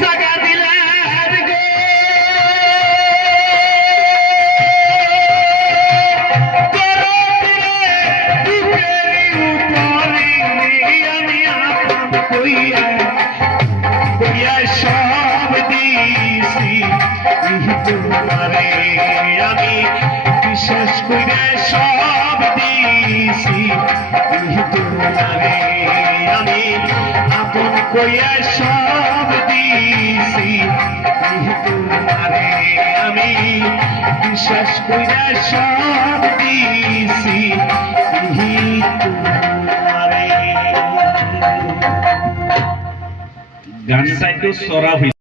জাগা দিলেন আমি আপন কইয়া সব দিছি তোমারে আমি বিশ্বাস করে সব দিছি তোমারে আমি আপন কইয়া সব দিছি তোমারে আমি বিশ্বাস কইরা সব দিছি তোমারে। গানটা একটু সরা